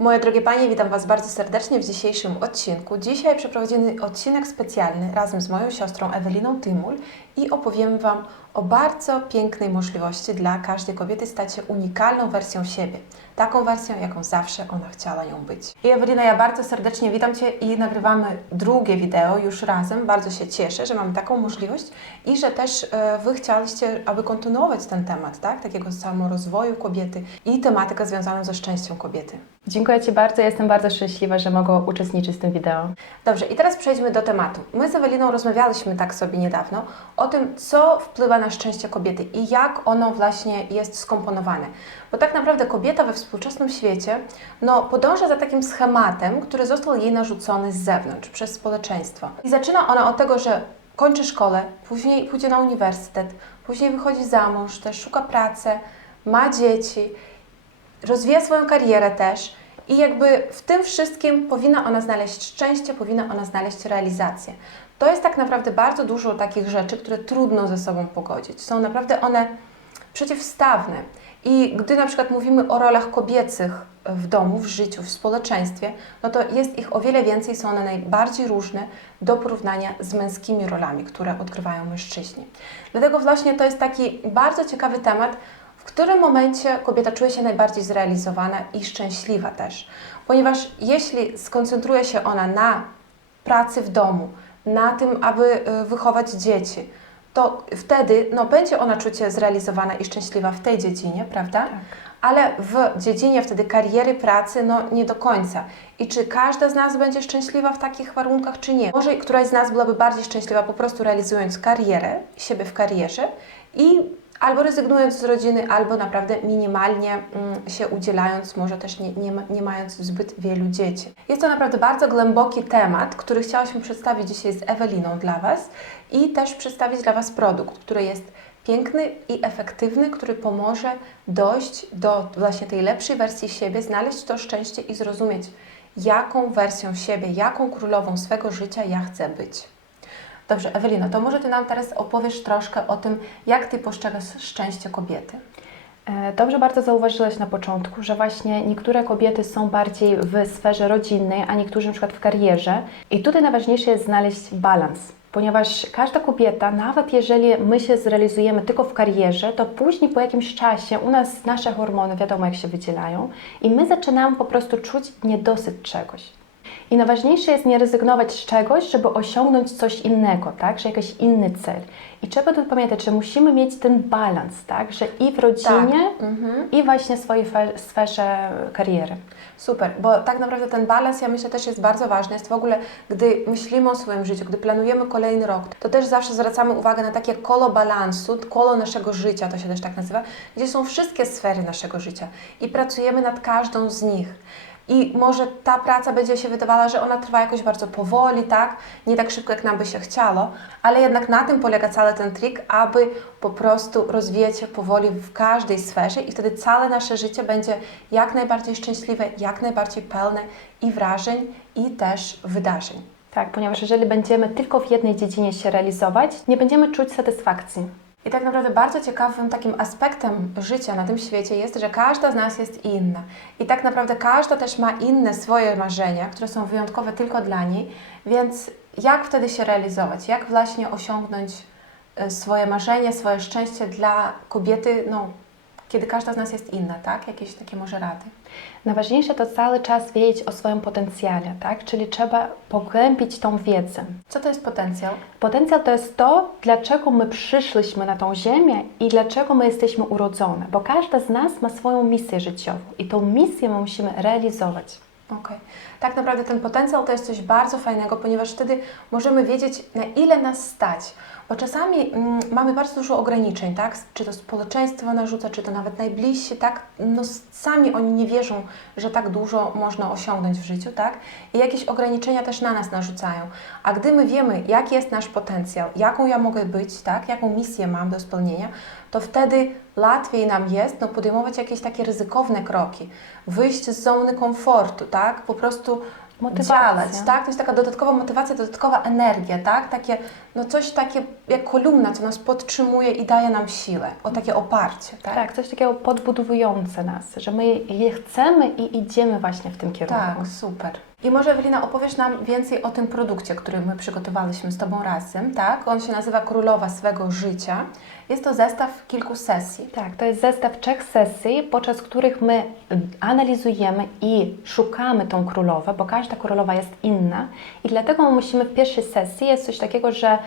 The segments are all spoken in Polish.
Moje drogie Panie, witam Was bardzo serdecznie w dzisiejszym odcinku. Dzisiaj przeprowadzimy odcinek specjalny razem z moją siostrą Eweliną Tymul i opowiem Wam o bardzo pięknej możliwości dla każdej kobiety stać się unikalną wersją siebie. Taką wersją, jaką zawsze ona chciała ją być. I Ewelina, ja bardzo serdecznie witam Cię i nagrywamy drugie wideo już razem. Bardzo się cieszę, że mamy taką możliwość i że też e, Wy chcieliście, aby kontynuować ten temat, tak? Takiego samorozwoju kobiety i tematykę związaną ze szczęściem kobiety. Dziękuję Ci bardzo. Jestem bardzo szczęśliwa, że mogę uczestniczyć w tym wideo. Dobrze, i teraz przejdźmy do tematu. My z Eweliną rozmawialiśmy tak sobie niedawno o tym, co wpływa na szczęście kobiety i jak ono właśnie jest skomponowane. Bo tak naprawdę kobieta we współczesnym świecie no, podąża za takim schematem, który został jej narzucony z zewnątrz, przez społeczeństwo. I zaczyna ona od tego, że kończy szkołę, później pójdzie na uniwersytet, później wychodzi za mąż, też szuka pracy, ma dzieci, rozwija swoją karierę też i jakby w tym wszystkim powinna ona znaleźć szczęście, powinna ona znaleźć realizację. To jest tak naprawdę bardzo dużo takich rzeczy, które trudno ze sobą pogodzić. Są naprawdę one przeciwstawne. I gdy na przykład mówimy o rolach kobiecych w domu, w życiu, w społeczeństwie, no to jest ich o wiele więcej, są one najbardziej różne do porównania z męskimi rolami, które odgrywają mężczyźni. Dlatego właśnie to jest taki bardzo ciekawy temat, w którym momencie kobieta czuje się najbardziej zrealizowana i szczęśliwa też. Ponieważ jeśli skoncentruje się ona na pracy w domu, na tym, aby y, wychować dzieci, to wtedy no, będzie ona czuć się zrealizowana i szczęśliwa w tej dziedzinie, prawda? Ale w dziedzinie wtedy kariery, pracy, no nie do końca. I czy każda z nas będzie szczęśliwa w takich warunkach, czy nie? Może któraś z nas byłaby bardziej szczęśliwa po prostu realizując karierę, siebie w karierze i albo rezygnując z rodziny, albo naprawdę minimalnie mm, się udzielając, może też nie, nie, nie mając zbyt wielu dzieci. Jest to naprawdę bardzo głęboki temat, który chciałaśmy przedstawić dzisiaj z Eweliną dla Was i też przedstawić dla Was produkt, który jest piękny i efektywny, który pomoże dojść do właśnie tej lepszej wersji siebie, znaleźć to szczęście i zrozumieć, jaką wersją siebie, jaką królową swego życia ja chcę być. Dobrze, Ewelino, to może Ty nam teraz opowiesz troszkę o tym, jak Ty postrzegasz szczęście kobiety. E, Dobrze bardzo zauważyłaś na początku, że właśnie niektóre kobiety są bardziej w sferze rodzinnej, a niektórzy na przykład w karierze. I tutaj najważniejsze jest znaleźć balans. Ponieważ każda kobieta, nawet jeżeli my się zrealizujemy tylko w karierze, to później po jakimś czasie u nas nasze hormony, wiadomo jak się wydzielają, i my zaczynamy po prostu czuć niedosyt czegoś. I najważniejsze jest nie rezygnować z czegoś, żeby osiągnąć coś innego, tak? Że jakiś inny cel. I trzeba tu pamiętać, że musimy mieć ten balans, tak? Że i w rodzinie, i właśnie w swojej fe- sferze kariery. Super, bo tak naprawdę ten balans, ja myślę, też jest bardzo ważny. Jest w ogóle, gdy myślimy o swoim życiu, gdy planujemy kolejny rok, to też zawsze zwracamy uwagę na takie kolo balansu, kolo naszego życia, to się też tak nazywa, gdzie są wszystkie sfery naszego życia i pracujemy nad każdą z nich. I może ta praca będzie się wydawała, że ona trwa jakoś bardzo powoli, tak? Nie tak szybko, jak nam by się chciało, ale jednak na tym polega cały ten trik, aby po prostu rozwijać się powoli w każdej sferze i wtedy całe nasze życie będzie jak najbardziej szczęśliwe, jak najbardziej pełne i wrażeń, i też wydarzeń. Tak, ponieważ jeżeli będziemy tylko w jednej dziedzinie się realizować, nie będziemy czuć satysfakcji. I tak naprawdę bardzo ciekawym takim aspektem życia na tym świecie jest, że każda z nas jest inna. I tak naprawdę każda też ma inne swoje marzenia, które są wyjątkowe tylko dla niej, więc jak wtedy się realizować? Jak właśnie osiągnąć e, swoje marzenie, swoje szczęście dla kobiety, no, kiedy każda z nas jest inna, tak? Jakieś takie może rady. Najważniejsze to cały czas wiedzieć o swoim potencjale, tak? Czyli trzeba pogłębić tą wiedzę. Co to jest potencjał? Potencjał to jest to, dlaczego my przyszliśmy na tą ziemię i dlaczego my jesteśmy urodzone, bo każda z nas ma swoją misję życiową i tą misję my musimy realizować. Okej. Tak naprawdę ten potencjał to jest coś bardzo fajnego, ponieważ wtedy możemy wiedzieć, na ile nas stać. Bo czasami mm, mamy bardzo dużo ograniczeń, tak? Czy to społeczeństwo narzuca, czy to nawet najbliżsi, tak? No sami oni nie wierzą, że tak dużo można osiągnąć w życiu, tak? I jakieś ograniczenia też na nas narzucają. A gdy my wiemy, jaki jest nasz potencjał, jaką ja mogę być, tak? Jaką misję mam do spełnienia, to wtedy łatwiej nam jest no, podejmować jakieś takie ryzykowne kroki, wyjść z zony komfortu, tak? Po prostu Motywacja. działać, tak? To jest taka dodatkowa motywacja, dodatkowa energia, tak? Takie, no coś takie jak kolumna, co nas podtrzymuje i daje nam siłę, o takie oparcie, tak? Tak, coś takiego podbudowujące nas, że my je chcemy i idziemy właśnie w tym kierunku. Tak, super. I może Ewelina opowiesz nam więcej o tym produkcie, który my przygotowałyśmy z Tobą razem, tak? On się nazywa Królowa swego życia. Jest to zestaw kilku sesji. Tak, to jest zestaw trzech sesji, podczas których my analizujemy i szukamy tą królowę, bo każda królowa jest inna i dlatego musimy w pierwszej sesji jest coś takiego, że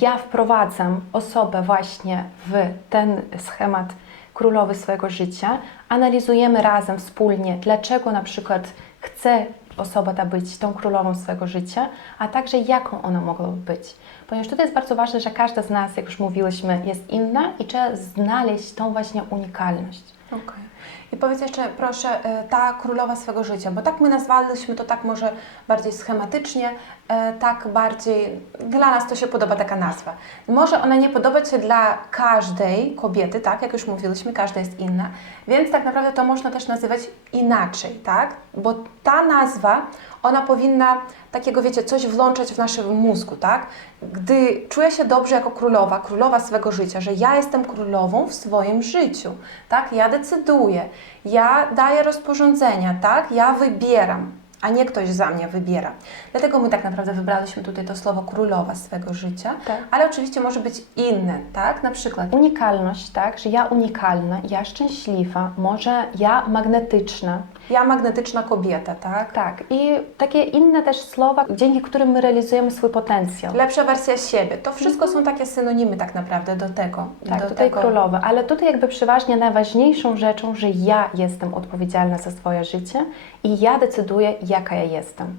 ja wprowadzam osobę właśnie w ten schemat królowy swojego życia, analizujemy razem wspólnie, dlaczego na przykład chce osoba ta być tą królową swojego życia, a także jaką ona mogłaby być. Ponieważ tutaj jest bardzo ważne, że każda z nas, jak już mówiłyśmy, jest inna i trzeba znaleźć tą właśnie unikalność. Okej. I powiedz jeszcze, proszę, e, ta królowa swego życia, bo tak my nazwaliśmy to tak może bardziej schematycznie, e, tak bardziej, dla nas to się podoba taka nazwa. Może ona nie podobać się dla każdej kobiety, tak, jak już mówiliśmy, każda jest inna, więc tak naprawdę to można też nazywać inaczej, tak, bo ta nazwa, ona powinna takiego, wiecie, coś włączać w naszym mózgu, tak? Gdy czuję się dobrze jako królowa, królowa swego życia, że ja jestem królową w swoim życiu, tak? Ja decyduję, ja daję rozporządzenia, tak? Ja wybieram, a nie ktoś za mnie wybiera. Dlatego my tak naprawdę wybraliśmy tutaj to słowo królowa swego życia, Tak. ale oczywiście może być inne, tak? Na przykład Unikalność, tak, że ja unikalna, ja szczęśliwa, może ja magnetyczna, ja magnetyczna kobieta, tak? tak, i takie inne też słowa, dzięki którym my realizujemy swój potencjał. Lepsza wersja siebie. To wszystko są takie synonimy tak naprawdę do tego. Tak, do tutaj tego. królowa, ale tutaj jakby przeważnie najważniejszą rzeczą, że ja jestem odpowiedzialna za swoje życie i ja decyduję, jaka ja jestem.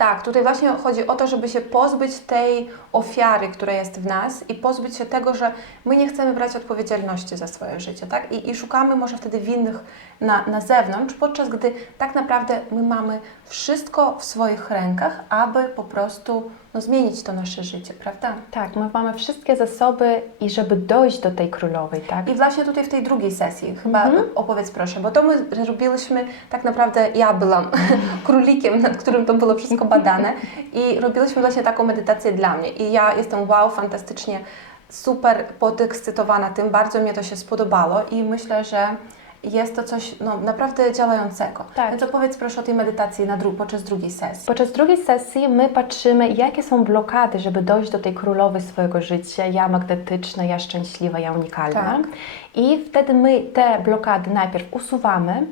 Tak, tutaj właśnie chodzi o to, żeby się pozbyć tej ofiary, która jest w nas i pozbyć się tego, że my nie chcemy brać odpowiedzialności za swoje życie, tak? I, i szukamy może wtedy winnych na, na zewnątrz, podczas gdy tak naprawdę my mamy wszystko w swoich rękach, aby po prostu no, zmienić to nasze życie, prawda? Tak, my mamy wszystkie zasoby i żeby dojść do tej królowej, tak? I właśnie tutaj w tej drugiej sesji, chyba opowiedz proszę, bo to my robiliśmy, tak naprawdę ja byłam królikiem, nad którym to było wszystko badane i robiliśmy właśnie taką medytację dla mnie i ja jestem wow, fantastycznie super podekscytowana tym, bardzo mnie to się spodobało i myślę, że jest to coś no, naprawdę działającego. Tak. Więc opowiedz proszę o tej medytacji na dru- podczas drugiej sesji. Podczas drugiej sesji my patrzymy, jakie są blokady, żeby dojść do tej królowej swojego życia. Ja magnetyczna, ja szczęśliwa, ja unikalna. Tak. I wtedy my te blokady najpierw usuwamy,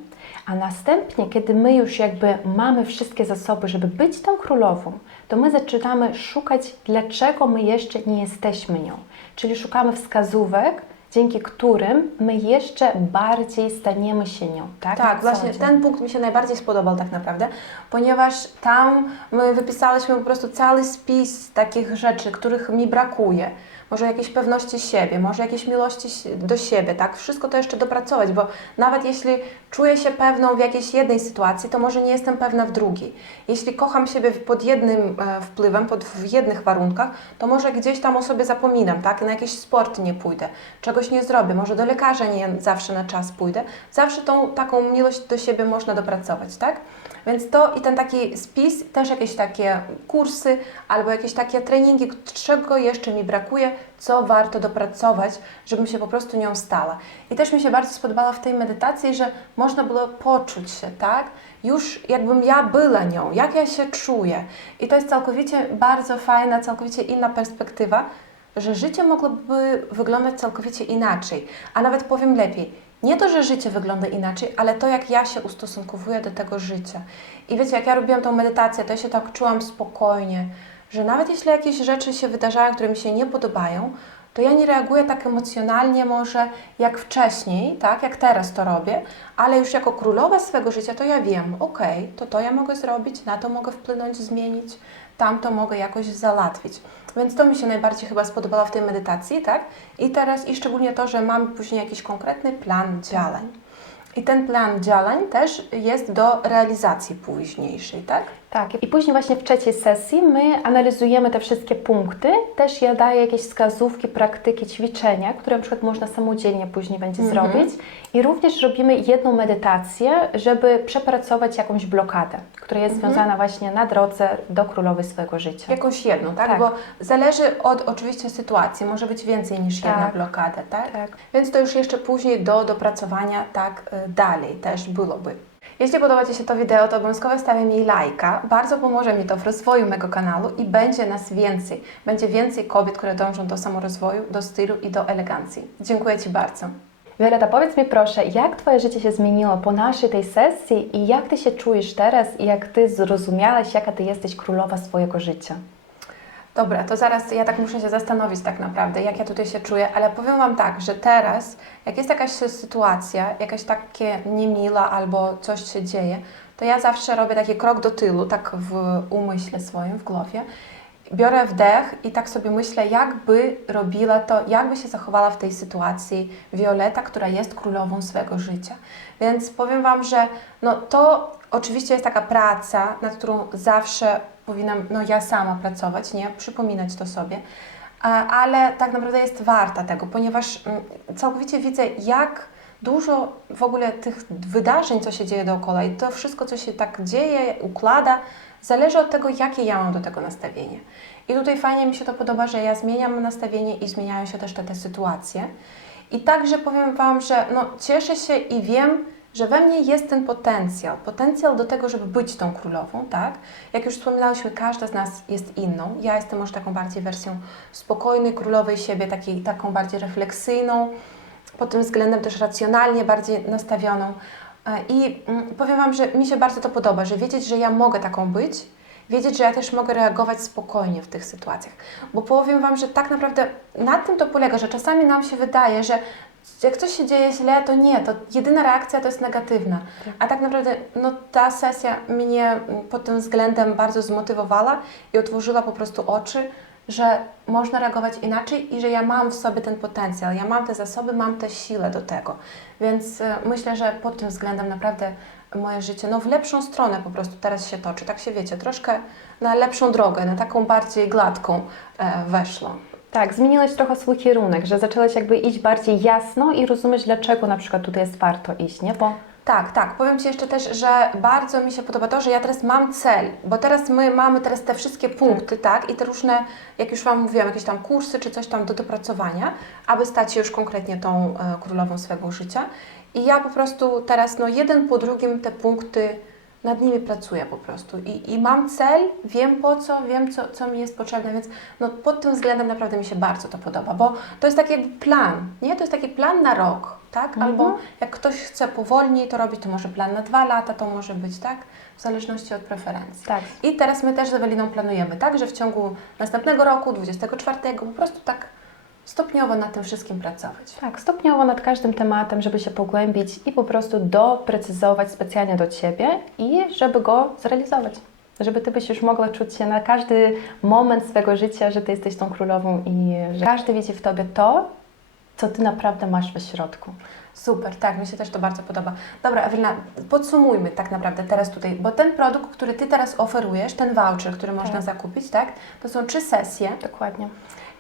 a następnie, kiedy my już jakby mamy wszystkie zasoby, żeby być tą królową, to my zaczynamy szukać, dlaczego my jeszcze nie jesteśmy nią. Czyli szukamy wskazówek, dzięki którym my jeszcze bardziej staniemy się nią. Tak, Tak, właśnie dzień. ten punkt mi się najbardziej spodobał tak naprawdę, ponieważ tam my wypisałyśmy po prostu cały spis takich rzeczy, których mi brakuje. Może jakiejś pewności siebie, może jakiejś miłości do siebie, tak? Wszystko to jeszcze dopracować, bo nawet jeśli czuję się pewną w jakiejś jednej sytuacji, to może nie jestem pewna w drugiej. Jeśli kocham siebie pod jednym e, wpływem, pod, w jednych warunkach, to może gdzieś tam o sobie zapominam, tak? Na jakiś sport nie pójdę, czegoś nie zrobię, może do lekarza nie zawsze na czas pójdę. Zawsze tą taką miłość do siebie można dopracować, tak? Więc to i ten taki spis, też jakieś takie kursy albo jakieś takie treningi, czego jeszcze mi brakuje, co warto dopracować, żebym się po prostu nią stała. I też mi się bardzo spodobało w tej medytacji, że można było poczuć się, tak? Już jakbym ja była nią, jak ja się czuję. I to jest całkowicie bardzo fajna, całkowicie inna perspektywa, że życie mogłoby wyglądać całkowicie inaczej. A nawet powiem lepiej, nie to, że życie wygląda inaczej, ale to, jak ja się ustosunkowuję do tego życia. I wiecie, jak ja robiłam tą medytację, to ja się tak czułam spokojnie, że nawet jeśli jakieś rzeczy się wydarzają, które mi się nie podobają, to ja nie reaguję tak emocjonalnie może jak wcześniej, tak, jak teraz to robię, ale już jako królowa swego życia to ja wiem, okej, to to ja mogę zrobić, na to mogę wpłynąć, zmienić, tamto mogę jakoś załatwić. Więc to mi się najbardziej chyba spodobało w tej medytacji, tak? I teraz i szczególnie to, że mam później jakiś konkretny plan działań. I ten plan działań też jest do realizacji późniejszej, tak? Tak, i później właśnie w trzeciej sesji my analizujemy te wszystkie punkty. Też ja daję jakieś wskazówki, praktyki, ćwiczenia, które na przykład można samodzielnie później będzie zrobić. I również robimy jedną medytację, żeby przepracować jakąś blokadę, która jest związana właśnie na drodze do królowej swojego życia. Jakąś jedną, tak? Tak. Bo zależy od oczywiście sytuacji, może być więcej niż jedna Tak. blokada, tak? Tak. Więc to już jeszcze później do dopracowania tak y, dalej też byłoby. Jeśli podoba Ci się to wideo, to obowiązkowo stawię mi lajka. Bardzo pomoże mi to w rozwoju mego kanału i będzie nas więcej. Będzie więcej kobiet, które dążą do samorozwoju, do stylu i do elegancji. Dziękuję Ci bardzo. Violeta, powiedz mi proszę, jak Twoje życie się zmieniło po naszej tej sesji i jak Ty się czujesz teraz i jak Ty zrozumiałaś, jaka Ty jesteś królowa swojego życia? Dobra, to zaraz ja tak muszę się zastanowić tak naprawdę, jak ja tutaj się czuję, ale powiem Wam tak, że teraz, jak jest jakaś sytuacja, jakaś takie niemila albo coś się dzieje, to ja zawsze robię taki krok do tyłu, tak w umyśle swoim, w głowie. Biorę wdech i tak sobie myślę, jakby robiła to, jakby się zachowała w tej sytuacji Violeta, która jest królową swego życia. Więc powiem Wam, że no to oczywiście jest taka praca, nad którą zawsze powinnam no ja sama pracować, nie przypominać to sobie, ale tak naprawdę jest warta tego, ponieważ mm, całkowicie widzę, jak dużo w ogóle tych wydarzeń, co się dzieje dookoła i to wszystko, co się tak dzieje, układa, zależy od tego, jakie ja mam do tego nastawienie. I tutaj fajnie mi się to podoba, że ja zmieniam nastawienie i zmieniają się też te, te sytuacje. I także powiem Wam, że no, cieszę się i wiem, że we mnie jest ten potencjał. Potencjał do tego, żeby być tą królową, tak? Jak już wspominałyśmy, każda z nas jest inną. Ja jestem może taką bardziej wersją spokojnej, królowej siebie, takiej, taką bardziej refleksyjną, pod tym względem też racjonalnie bardziej nastawioną. E, I mm, powiem Wam, że mi się bardzo to podoba, że wiedzieć, że ja mogę taką być, wiedzieć, że ja też mogę reagować spokojnie w tych sytuacjach. Bo powiem Wam, że tak naprawdę na tym to polega, że czasami nam się wydaje, że jak coś się dzieje źle, to nie, to jedyna reakcja to jest negatywna. A tak naprawdę no, ta sesja mnie mm, pod tym względem bardzo zmotywowała i otworzyła po prostu oczy, że można reagować inaczej i że ja mam w sobie ten potencjał, ja mam te zasoby, mam tę siłę do tego. Więc e, myślę, że pod tym względem naprawdę moje życie no, w lepszą stronę po prostu teraz się toczy. Tak się wiecie, troszkę na lepszą drogę, na taką bardziej gładką e, weszło. Tak, zmieniłeś trochę swój kierunek, że zaczęłaś jakby iść bardziej jasno i rozumieć, dlaczego na przykład tutaj jest warto iść, nie? Bo Tak, tak. Powiem Ci jeszcze też, że bardzo mi się podoba to, że ja teraz mam cel, bo teraz my mamy teraz te wszystkie punkty, tak, i te różne, jak już Wam mówiłam, jakieś tam kursy czy coś tam do dopracowania, aby stać się już konkretnie tą e, królową swego życia. I ja po prostu teraz, no jeden po drugim te punkty, nad nimi pracuję po prostu. I, i mam cel, wiem po co, wiem co, co mi jest potrzebne, więc no pod tym względem naprawdę mi się bardzo to podoba, bo to jest taki jakby plan, nie? To jest taki plan na rok, tak? Albo jak ktoś chce powolniej to robić, to może plan na dwa lata, to może być, tak? W zależności od preferencji. tak, I teraz my też z Eweliną planujemy, tak? Że w ciągu następnego roku, 24, po prostu tak stopniowo nad tym wszystkim pracować. tak, stopniowo nad każdym tematem, żeby się pogłębić i po prostu doprecyzować specjalnie do Ciebie i żeby go zrealizować. Żeby Ty byś już mogła czuć się na każdy moment swego życia, że Ty jesteś tą królową i że każdy widzi w Tobie to, co Ty naprawdę masz w środku. Super, tak, mi się też to bardzo podoba. Dobra, Ewelina, podsumujmy tak naprawdę teraz tutaj, bo ten produkt, który Ty teraz oferujesz, ten voucher, który można Tak. zakupić, tak? To są trzy sesje Dokładnie.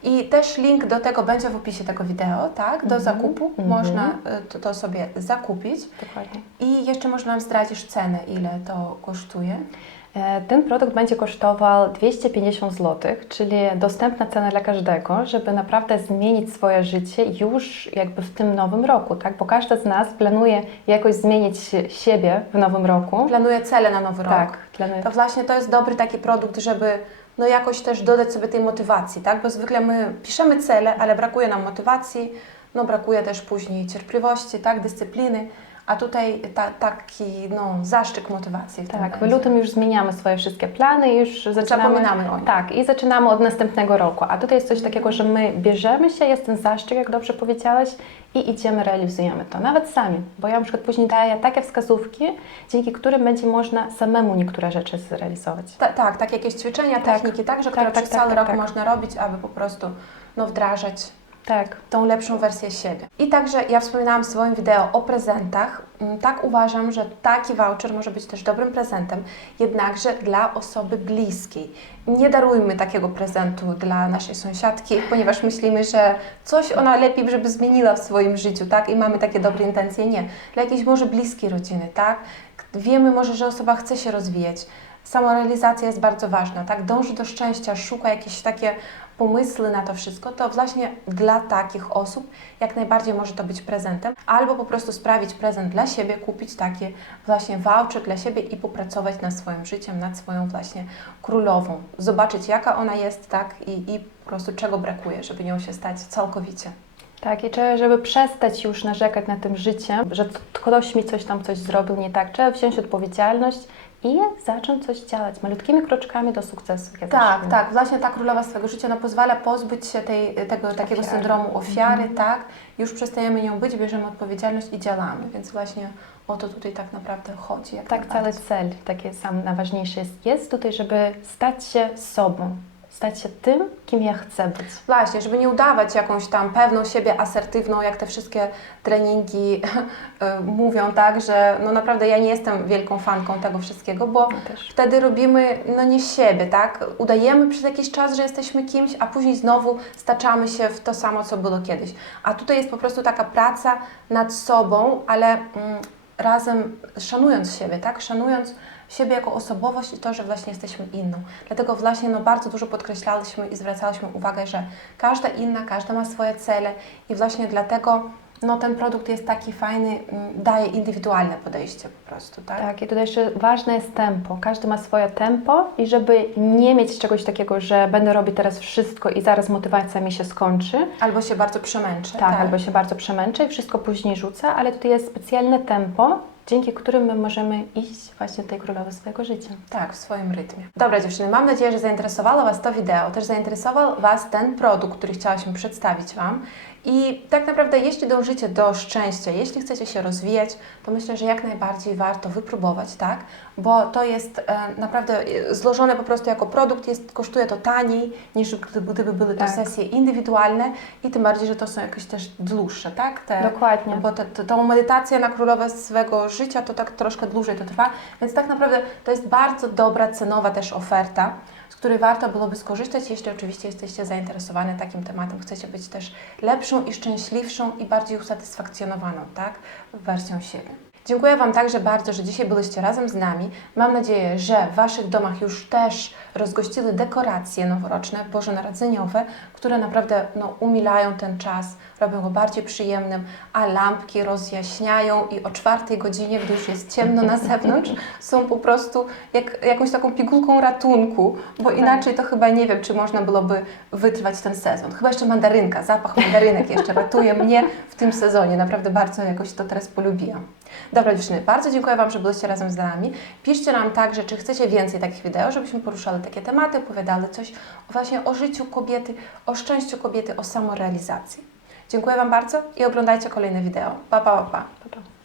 I też link do tego będzie w opisie tego wideo, tak? Do Mhm. zakupu Mhm. można y, to, to sobie zakupić. Dokładnie. I jeszcze może nam zdradzisz cenę, ile to kosztuje. E, Ten produkt będzie kosztował 250 zł, czyli dostępna cena dla każdego, żeby naprawdę zmienić swoje życie już jakby w tym nowym roku, tak? Bo każda z nas planuje jakoś zmienić siebie w nowym roku. Planuję cele na nowy rok. Tak, planuje. To właśnie to jest dobry taki produkt, żeby no jakoś też dodać sobie tej motywacji, tak? Bo zwykle my piszemy cele, ale brakuje nam motywacji, no brakuje też później cierpliwości, tak? Dyscypliny, a tutaj ta, taki no, zaszczyt motywacji w Tak, w lutym już zmieniamy swoje wszystkie plany i już zaczynamy. Zapominamy o nich. Tak, i zaczynamy od następnego roku. A tutaj jest coś takiego, że my bierzemy się, jest ten zaszczyt, jak dobrze powiedziałaś, i idziemy, realizujemy to. Nawet sami, bo ja na przykład później daję takie wskazówki, dzięki którym będzie można samemu niektóre rzeczy zrealizować. Ta, tak, tak, jakieś ćwiczenia, Tak. techniki, także, Tak, które tak, przez tak, cały tak, rok tak. można robić, aby po prostu no, wdrażać Tak. tą lepszą wersję siebie. I także ja wspominałam w swoim wideo o prezentach. Mm, Tak uważam, że taki voucher może być też dobrym prezentem, jednakże dla osoby bliskiej. Nie darujmy takiego prezentu dla naszej sąsiadki, ponieważ myślimy, że coś ona lepiej, żeby zmieniła w swoim życiu, tak? I mamy takie dobre intencje. Nie. Dla jakiejś może bliskiej rodziny, tak? Wiemy może, że osoba chce się rozwijać. Samorealizacja jest bardzo ważna, tak? Dąży do szczęścia, szuka jakieś takie pomysły na to wszystko, to właśnie dla takich osób jak najbardziej może to być prezentem, albo po prostu sprawić prezent dla siebie, kupić taki właśnie voucher dla siebie i popracować nad swoim życiem, nad swoją właśnie królową, zobaczyć jaka ona jest, tak, i, i po prostu czego brakuje, żeby nią się stać całkowicie. Tak, i trzeba, żeby przestać już narzekać na tym życiem, że ktoś mi coś tam coś zrobił nie tak. Trzeba wziąć odpowiedzialność i zacząć coś działać malutkimi kroczkami do sukcesu. ja Tak, tak. Właśnie ta królowa swojego życia no, pozwala pozbyć się tej, tego takiego Ofiary. syndromu ofiary, tak? Już przestajemy nią być, bierzemy odpowiedzialność i działamy. Więc właśnie o to tutaj tak naprawdę chodzi. Jak Tak, cały cel, taki sam najważniejszy jest, jest tutaj, żeby stać się sobą, stać się tym, kim ja chcę być. Właśnie, żeby nie udawać jakąś tam pewną siebie asertywną, jak te wszystkie treningi y, mówią, tak, że no naprawdę ja nie jestem wielką fanką tego wszystkiego, bo Ja wtedy robimy no nie siebie, tak? Udajemy przez jakiś czas, że jesteśmy kimś, a później znowu staczamy się w to samo, co było kiedyś. A tutaj jest po prostu taka praca nad sobą, ale mm, razem szanując siebie, tak? Szanując siebie jako osobowość i to, że właśnie jesteśmy inną. Dlatego właśnie no, bardzo dużo podkreślaliśmy i zwracaliśmy uwagę, że każda inna, każda ma swoje cele i właśnie dlatego no, ten produkt jest taki fajny, mm, daje indywidualne podejście po prostu, tak? Tak, i tutaj jeszcze ważne jest tempo. Każdy ma swoje tempo i żeby nie mieć czegoś takiego, że będę robić teraz wszystko i zaraz motywacja mi się skończy, Albo się bardzo przemęczę. tak, albo się bardzo przemęczę i wszystko później rzucę, ale tutaj jest specjalne tempo, dzięki którym my możemy iść właśnie do tej królowej swojego życia. Tak, w swoim rytmie. Dobra dziewczyny, mam nadzieję, że zainteresowało Was to wideo, też zainteresował Was ten produkt, który chciałaśmy przedstawić Wam. I tak naprawdę, jeśli dążycie do szczęścia, jeśli chcecie się rozwijać, to myślę, że jak najbardziej warto wypróbować, tak? Bo to jest e, naprawdę e, złożone po prostu jako produkt, jest, kosztuje to taniej niż gdyby, były to Tak. sesje indywidualne i tym bardziej, że to są jakieś też dłuższe, tak? Te, Dokładnie. bo te, te, tą medytację na królowę swego życia to tak troszkę dłużej to trwa, więc tak naprawdę to jest bardzo dobra, cenowa też oferta, której warto byłoby skorzystać, jeśli oczywiście jesteście zainteresowane takim tematem, chcecie być też lepszą i szczęśliwszą i bardziej usatysfakcjonowaną, tak, wersją siebie. Dziękuję Wam także bardzo, że dzisiaj byliście razem z nami. Mam nadzieję, że w Waszych domach już też rozgościły dekoracje noworoczne, bożonarodzeniowe, które naprawdę no, umilają ten czas, robią go bardziej przyjemnym, a lampki rozjaśniają i o czwartej godzinie, gdy już jest ciemno na zewnątrz, są po prostu jak, jakąś taką pigułką ratunku, bo inaczej to chyba nie wiem, czy można byłoby wytrwać ten sezon. Chyba jeszcze mandarynka, zapach mandarynek jeszcze ratuje mnie w tym sezonie. Naprawdę bardzo jakoś to teraz polubiłam. Dobra dziewczyny, bardzo dziękuję Wam, że byliście razem z nami. Piszcie nam także, czy chcecie więcej takich wideo, żebyśmy poruszali takie tematy, opowiadali coś właśnie o życiu kobiety, o szczęściu kobiety, o samorealizacji. Dziękuję Wam bardzo i oglądajcie kolejne wideo. Pa, pa, pa. pa. Pa, pa.